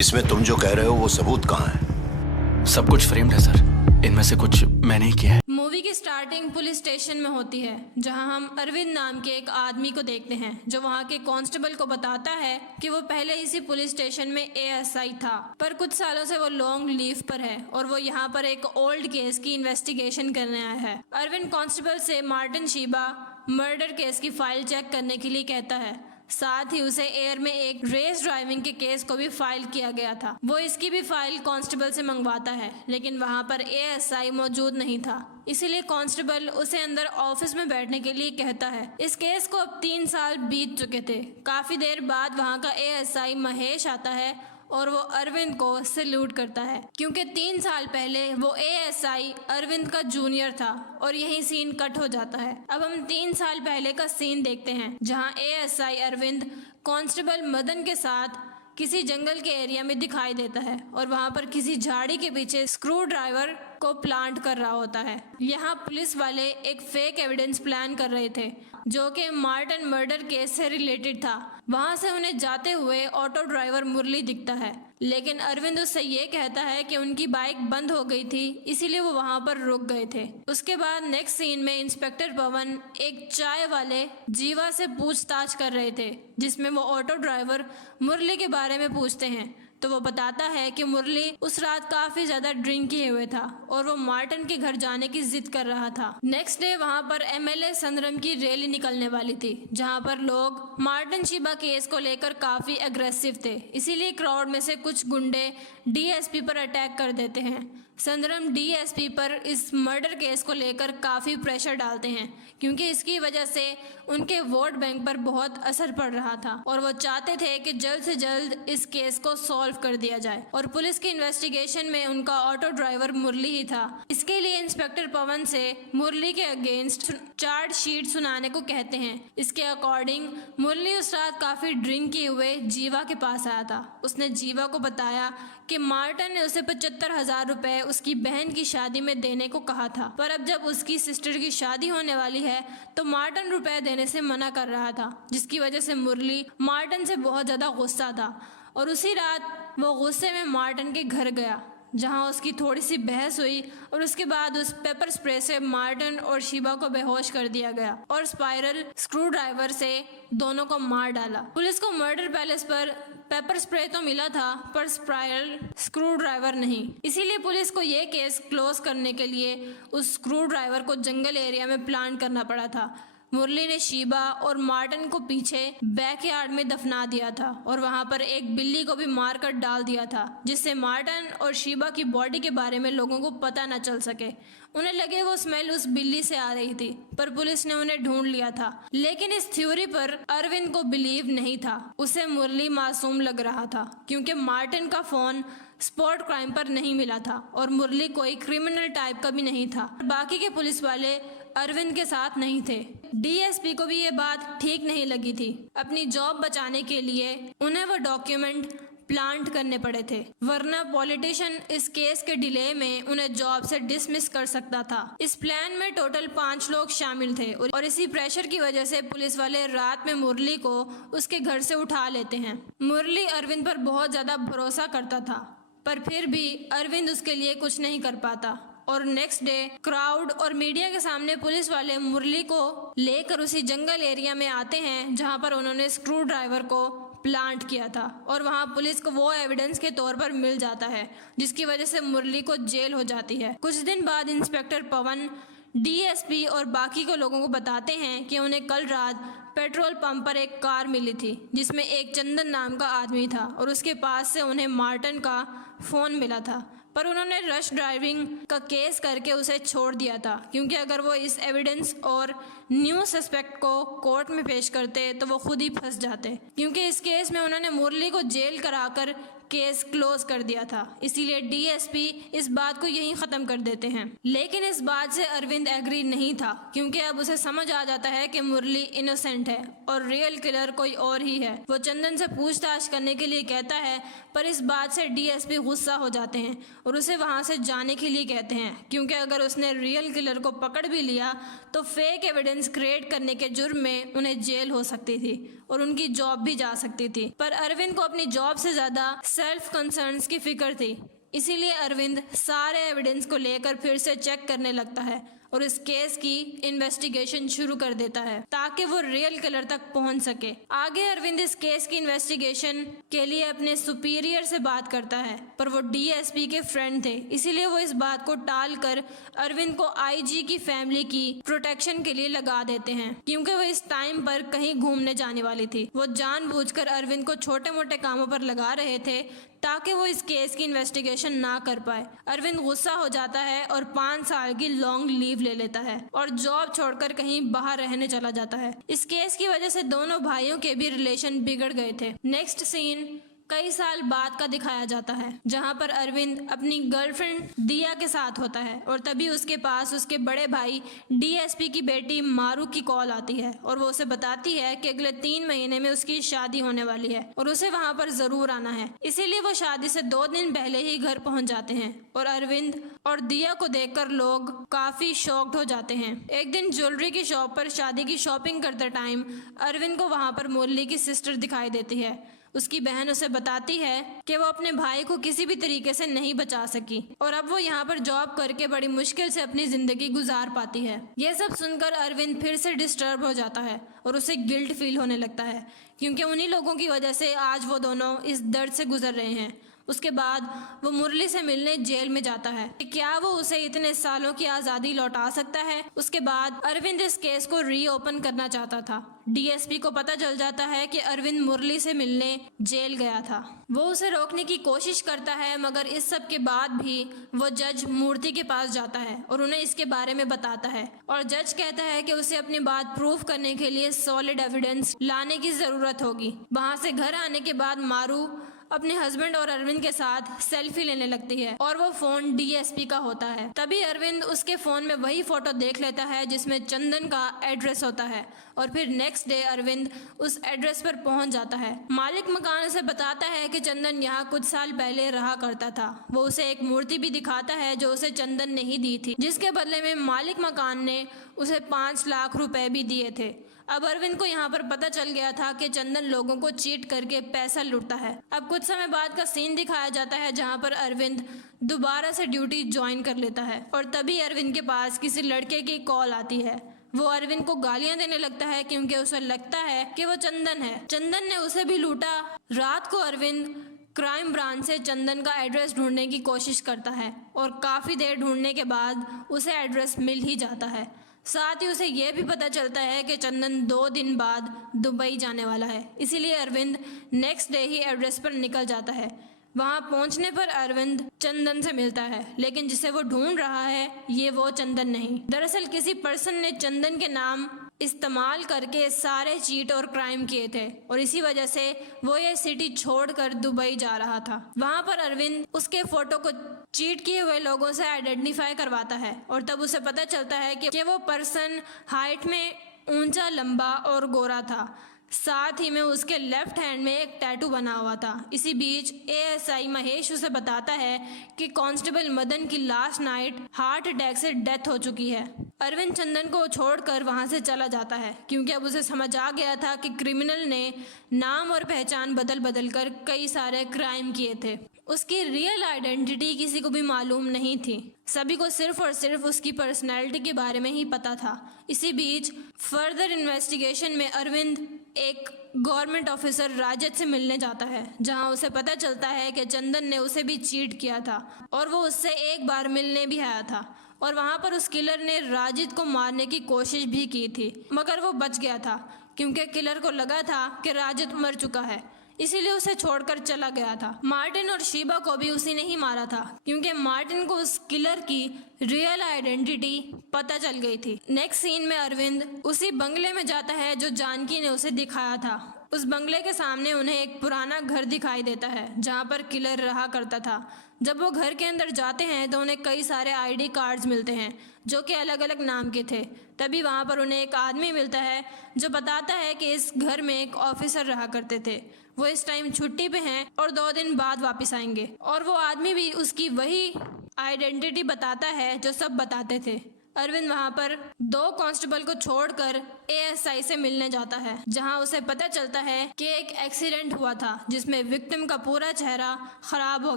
इसमें तुम जो कह रहे हो वो सबूत कहाँ है? सब कुछ फ्रेम्ड है सर। इनमें से कुछ मैंने ही किया है। मूवी की स्टार्टिंग पुलिस स्टेशन में होती है, जहां हम अरविंद नाम के एक आदमी को देखते हैं जो वहां के कांस्टेबल को बताता है कि वो पहले इसी पुलिस स्टेशन में एएसआई था, पर कुछ सालों से वो लॉन्ग लीव पर है और वो यहाँ पर एक ओल्ड केस की इन्वेस्टिगेशन करने आया है। अरविंद कांस्टेबल से मार्टिन शीबा मर्डर केस की फाइल चेक करने के लिए कहता है। साथ ही उसे एयर में एक रेस ड्राइविंग के केस को भी फाइल किया गया था। वो इसकी भी फाइल कांस्टेबल से मंगवाता है, लेकिन वहां पर एएसआई मौजूद नहीं था, इसीलिए कांस्टेबल उसे अंदर ऑफिस में बैठने के लिए कहता है। इस केस को अब 3 साल बीत चुके थे। काफी देर बाद वहां का एएसआई महेश आता है और वो अरविंद को सैल्यूट करता है, क्योंकि 3 साल पहले वो एएसआई अरविंद का जूनियर था और यही सीन कट हो जाता है। अब हम 3 साल पहले का सीन देखते हैं, जहां एएसआई अरविंद कांस्टेबल मदन के साथ किसी जंगल के एरिया में दिखाई देता है और वहां पर किसी झाड़ी के पीछे स्क्रू ड्राइवर को प्लांट कर रहा होता है। यहाँ पुलिस वाले एक फेक एविडेंस प्लान कर रहे थे जो कि मार्टिन मर्डर केस से रिलेटेड था। वहां से उन्हें जाते हुए ऑटो ड्राइवर मुरली दिखता है, लेकिन अरविंद उससे ये कहता है कि उनकी बाइक बंद हो गई थी, इसीलिए वो वहां पर रुक गए थे। उसके बाद नेक्स्ट सीन में इंस्पेक्टर पवन एक चाय वाले जीवा से पूछताछ कर रहे थे, जिसमें वो ऑटो ड्राइवर मुरली के बारे में पूछते हैं, तो वो बताता है कि मुरली उस रात काफी ज्यादा ड्रिंक किए हुए था और वो मार्टिन के घर जाने की जिद कर रहा था। नेक्स्ट डे वहां पर एमएलए संद्रम की रैली निकलने वाली थी, जहां पर लोग मार्टिन शीबा केस को लेकर काफी अग्रेसिव थे, इसीलिए क्राउड में से कुछ गुंडे डीएसपी पर अटैक कर देते हैं। संद्रम डीएसपी पर इस मर्डर केस को लेकर काफ़ी प्रेशर डालते हैं, क्योंकि इसकी वजह से उनके वोट बैंक पर बहुत असर पड़ रहा था और वो चाहते थे कि जल्द से जल्द इस केस को सॉल्व कर दिया जाए। और पुलिस की इन्वेस्टिगेशन में उनका ऑटो ड्राइवर मुरली ही था। इसके लिए इंस्पेक्टर पवन से मुरली के अगेंस्ट चार्जशीट सुनाने को कहते हैं। इसके अकॉर्डिंग मुरली उस रात काफ़ी ड्रिंक किए हुए जीवा के पास आया था। उसने जीवा को बताया कि मार्टिन ने उसे 75,000 रुपए उसकी बहन की शादी में देने को कहा था, पर अब जब उसकी सिस्टर की शादी होने वाली है तो मार्टिन रुपए देने से मना कर रहा था, जिसकी वजह से मुरली मार्टिन से बहुत ज़्यादा गुस्सा था और उसी रात वो गुस्से में मार्टिन के घर गया, जहां उसकी थोड़ी सी बहस हुई और उसके बाद उस पेपर स्प्रे से मार्टिन और शीबा को बेहोश कर दिया गया और स्पाइरल स्क्रू ड्राइवर से दोनों को मार डाला। पुलिस को मर्डर पैलेस पर पेपर स्प्रे तो मिला था, पर स्पाइरल स्क्रू ड्राइवर नहीं, इसीलिए पुलिस को ये केस क्लोज करने के लिए उस स्क्रू ड्राइवर को जंगल एरिया में प्लान करना पड़ा था। मुरली ने शीबा और मार्टिन को पीछे बैकयार्ड में दफना दिया था और वहां पर एक बिल्ली को भी मारकर डाल दिया था, जिससे मार्टिन और शीबा की बॉडी के बारे में लोगों को पता न चल सके। उन्हें लगे वो स्मेल उस बिल्ली से आ रही थी, पर पुलिस ने उन्हें ढूंढ लिया था। लेकिन इस थ्योरी पर अरविंद को बिलीव नहीं था। उसे मुरली मासूम लग रहा था, क्योंकि मार्टिन का फोन स्पॉट क्राइम पर नहीं मिला था और मुरली कोई क्रिमिनल टाइप का भी नहीं था। बाकी के पुलिस वाले अरविंद के साथ नहीं थे। डीएसपी को भी ये बात ठीक नहीं लगी थी। अपनी जॉब बचाने के लिए उन्हें वो डॉक्यूमेंट प्लांट करने पड़े थे, वरना पॉलिटिशियन इस केस के डिले में उन्हें जॉब से डिसमिस कर सकता था। इस प्लान में टोटल 5 लोग शामिल थे और इसी प्रेशर की वजह से पुलिस वाले रात में मुरली को उसके घर से उठा लेते हैं। मुरली अरविंद पर बहुत ज्यादा भरोसा करता था, पर फिर भी अरविंद उसके लिए कुछ नहीं कर पाता और नेक्स्ट डे क्राउड और मीडिया के सामने पुलिस वाले मुरली को लेकर उसी जंगल एरिया में आते हैं, जहां पर उन्होंने स्क्रू ड्राइवर को प्लांट किया था और वहां पुलिस को वो एविडेंस के तौर पर मिल जाता है, जिसकी वजह से मुरली को जेल हो जाती है। कुछ दिन बाद इंस्पेक्टर पवन डीएसपी और बाकी को लोगों को बताते हैं कि उन्हें कल रात पेट्रोल पंप पर एक कार मिली थी, जिसमें एक चंदन नाम का आदमी था और उसके पास से उन्हें मार्टिन का फोन मिला था, पर उन्होंने रश ड्राइविंग का केस करके उसे छोड़ दिया था, क्योंकि अगर वो इस एविडेंस और न्यू सस्पेक्ट को कोर्ट में पेश करते तो वो खुद ही फंस जाते, क्योंकि इस केस में उन्होंने मुरली को जेल कराकर केस क्लोज कर दिया था। इसीलिए डीएसपी इस बात को यहीं खत्म कर देते हैं। लेकिन इस बात से अरविंद एग्री नहीं था, क्योंकि अब उसे समझ आ जाता है कि मुरली इनोसेंट है और रियल किलर कोई और ही है। वो चंदन से पूछताछ करने के लिए कहता है, पर इस बात से डीएसपी गुस्सा हो जाते हैं और उसे वहां से जाने के लिए कहते हैं, क्योंकि अगर उसने रियल किलर को पकड़ भी लिया तो फेक एविडेंस क्रिएट करने के जुर्म में उन्हें जेल हो सकती थी और उनकी जॉब भी जा सकती थी। पर अरविंद को अपनी जॉब से ज्यादा सेल्फ कंसर्न्स की फिक्र थी। इसीलिए अरविंद सारे एविडेंस को लेकर फिर से चेक करने लगता है और इस केस की इन्वेस्टिगेशन शुरू कर देता है ताकि वो रियल किलर तक पहुंच सके। आगे अरविंद इस केस की इन्वेस्टिगेशन के लिए अपने सुपीरियर से बात करता है, पर वो डीएसपी के फ्रेंड थे, इसीलिए वो इस बात को टाल कर अरविंद को आईजी की फैमिली की प्रोटेक्शन के लिए लगा देते हैं, क्योंकि वो इस टाइम पर कहीं घूमने जाने वाली थी। वो जानबूझकर अरविंद को छोटे मोटे कामों पर लगा रहे थे ताकि वो इस केस की इन्वेस्टिगेशन ना कर पाए। अरविंद गुस्सा हो जाता है और 5 साल की लॉन्ग लीव ले लेता है और जॉब छोड़कर कहीं बाहर रहने चला जाता है। इस केस की वजह से दोनों भाइयों के भी रिलेशन बिगड़ गए थे। नेक्स्ट सीन कई साल बाद का दिखाया जाता है, जहां पर अरविंद अपनी गर्लफ्रेंड दिया के साथ होता है और तभी उसके पास उसके बड़े भाई डीएसपी की बेटी मारू की कॉल आती है और वो उसे बताती है कि अगले 3 महीने में उसकी शादी होने वाली है और उसे वहां पर जरूर आना है। इसीलिए वो शादी से 2 दिन पहले ही घर पहुंच जाते हैं और अरविंद और दिया को देखकर लोग काफी शॉक्ड हो जाते हैं। एक दिन ज्वेलरी की शॉप पर शादी की शॉपिंग करते टाइम अरविंद को वहां पर मुरली की सिस्टर दिखाई देती है। उसकी बहन उसे बताती है कि वो अपने भाई को किसी भी तरीके से नहीं बचा सकी और अब वो यहाँ पर जॉब करके बड़ी मुश्किल से अपनी जिंदगी गुजार पाती है। ये सब सुनकर अरविंद फिर से डिस्टर्ब हो जाता है और उसे गिल्ट फील होने लगता है, क्योंकि उन्हीं लोगों की वजह से आज वो दोनों इस दर्द से गुजर रहे हैं। उसके बाद वो मुरली से मिलने जेल में जाता है कि क्या वो उसे इतने सालों की आज़ादी लौटा सकता है। उसके बाद अरविंद इस केस को रीओपन करना चाहता था। डीएसपी को पता चल जाता है कि अरविंद मुरली से मिलने जेल गया था। वो उसे रोकने की कोशिश करता है, मगर इस सब के बाद भी वो जज मूर्ति के पास जाता है और उन्हें इसके बारे में बताता है और जज कहता है कि उसे अपनी बात प्रूफ करने के लिए सॉलिड एविडेंस लाने की जरूरत होगी। वहां से घर आने के बाद मारू अपने हस्बैंड और अरविंद के साथ सेल्फी लेने लगती है और वो फोन डीएसपी का होता है। तभी अरविंद उसके फोन में वही फोटो देख लेता है जिसमें चंदन का एड्रेस होता है और फिर नेक्स्ट डे अरविंद उस एड्रेस पर पहुंच जाता है। मालिक मकान उसे बताता है कि चंदन यहाँ कुछ साल पहले रहा करता था। वो उसे एक मूर्ति भी दिखाता है जो उसे चंदन ने ही दी थी, जिसके बदले में मालिक मकान ने उसे 5 लाख रुपए भी दिए थे। अब अरविंद को यहाँ पर पता चल गया था कि चंदन लोगों को चीट करके पैसा लूटता है। अब कुछ समय बाद का सीन दिखाया जाता है जहाँ पर अरविंद दोबारा से ड्यूटी ज्वाइन कर लेता है और तभी अरविंद के पास किसी लड़के की कॉल आती है। वो अरविंद को गालियां देने लगता है क्योंकि उसे लगता है कि वो चंदन है। चंदन ने उसे भी लूटा। रात को अरविंद क्राइम ब्रांच से चंदन का एड्रेस ढूंढने की कोशिश करता है और काफ़ी देर ढूंढने के बाद उसे एड्रेस मिल ही जाता है। साथ ही उसे यह भी पता चलता है कि चंदन 2 दिन बाद दुबई जाने वाला है। इसीलिए अरविंद नेक्स्ट डे ही एड्रेस पर निकल जाता है। वहां पहुंचने पर अरविंद चंदन से मिलता है, लेकिन जिसे वो ढूंढ रहा है ये वो चंदन नहीं। दरअसल किसी पर्सन ने चंदन के नाम इस्तेमाल करके सारे चीट और क्राइम किए थे और इसी वजह से वो ये सिटी छोड़कर दुबई जा रहा था। वहां पर अरविंद उसके फोटो को चीट किए हुए लोगों से आइडेंटिफाई करवाता है और तब उसे पता चलता है कि वो पर्सन हाइट में ऊंचा, लंबा और गोरा था। साथ ही में उसके लेफ्ट हैंड में एक टैटू बना हुआ था। इसी बीच एएसआई महेश उसे बताता है कि कांस्टेबल मदन की लास्ट नाइट हार्ट अटैक से डेथ हो चुकी है। अरविंद चंदन को छोड़कर वहां से चला जाता है क्योंकि अब उसे समझ आ गया था कि क्रिमिनल ने नाम और पहचान बदल बदल कर कई सारे क्राइम किए थे। उसकी रियल आइडेंटिटी किसी को भी मालूम नहीं थी। सभी को सिर्फ और सिर्फ उसकी पर्सनैलिटी के बारे में ही पता था। इसी बीच फर्दर इन्वेस्टिगेशन में अरविंद एक गवर्नमेंट ऑफिसर राजद से मिलने जाता है, जहां उसे पता चलता है कि चंदन ने उसे भी चीट किया था और वो उससे एक बार मिलने भी आया था और वहां पर उस किलर ने राजिद को मारने की कोशिश भी की थी, मगर वो बच गया था क्योंकि किलर को लगा था कि राजिद मर चुका है, इसीलिए उसे छोड़कर चला गया था। मार्टिन और शीबा को भी उसी ने ही मारा था क्योंकि मार्टिन को उस किलर की रियल आइडेंटिटी पता चल गई थी। नेक्स्ट सीन में अरविंद उसी बंगले में जाता है जो जानकी ने उसे दिखाया था। उस बंगले के सामने उन्हें एक पुराना घर दिखाई देता है जहाँ पर किलर रहा करता था। जब वो घर के अंदर जाते हैं तो उन्हें कई सारे आईडी कार्ड्स मिलते हैं जो कि अलग अलग नाम के थे। तभी वहाँ पर उन्हें एक आदमी मिलता है जो बताता है कि इस घर में एक ऑफिसर रहा करते थे। वो इस टाइम छुट्टी पे हैं और 2 दिन बाद वापस आएंगे और वो आदमी भी उसकी वही आइडेंटिटी बताता है जो सब बताते थे। अरविंद वहां पर 2 कांस्टेबल को छोड़कर एएसआई से मिलने जाता है, जहां उसे पता चलता है कि एक एक्सीडेंट हुआ था जिसमें विक्टिम का पूरा चेहरा खराब हो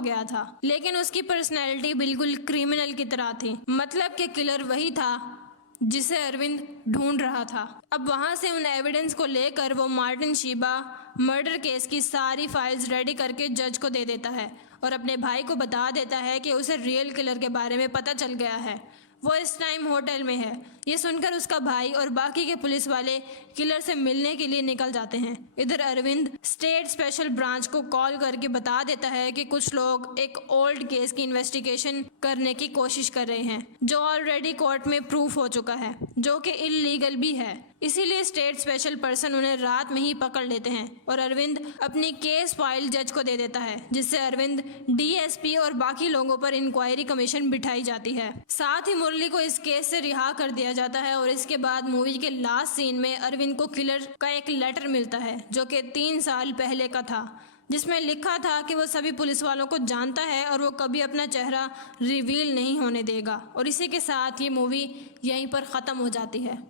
गया था, लेकिन उसकी पर्सनैलिटी बिल्कुल क्रिमिनल की तरह थी। मतलब कि किलर वही था जिसे अरविंद ढूंढ रहा था। अब वहां से उन एविडेंस को लेकर वो मार्टिन शीबा मर्डर केस की सारी फाइल्स रेडी करके जज को दे देता है और अपने भाई को बता देता है कि उसे रियल किलर के बारे में पता चल गया है। वो इस टाइम होटल में है। ये सुनकर उसका भाई और बाकी के पुलिस वाले किलर से मिलने के लिए निकल जाते हैं। इधर अरविंद स्टेट स्पेशल ब्रांच को कॉल करके बता देता है कि कुछ लोग एक ओल्ड केस की इन्वेस्टिगेशन करने की कोशिश कर रहे हैं, जो ऑलरेडी कोर्ट में प्रूफ हो चुका है, जो कि इलीगल भी है। इसीलिए स्टेट स्पेशल पर्सन उन्हें रात में ही पकड़ लेते हैं और अरविंद अपनी केस फाइल जज को दे देता है, जिससे अरविंद डीएसपी और बाकी लोगों पर इंक्वायरी कमीशन बिठाई जाती है। साथ ही मुरली को इस केस से रिहा कर दिया जाता है और इसके बाद मूवी के लास्ट सीन में अरविंद को किलर का एक लेटर मिलता है, जो कि 3 साल पहले का था, जिसमें लिखा था कि वो सभी पुलिस वालों को जानता है और वो कभी अपना चेहरा रिवील नहीं होने देगा। और इसी के साथ ये मूवी यहीं पर ख़त्म हो जाती है।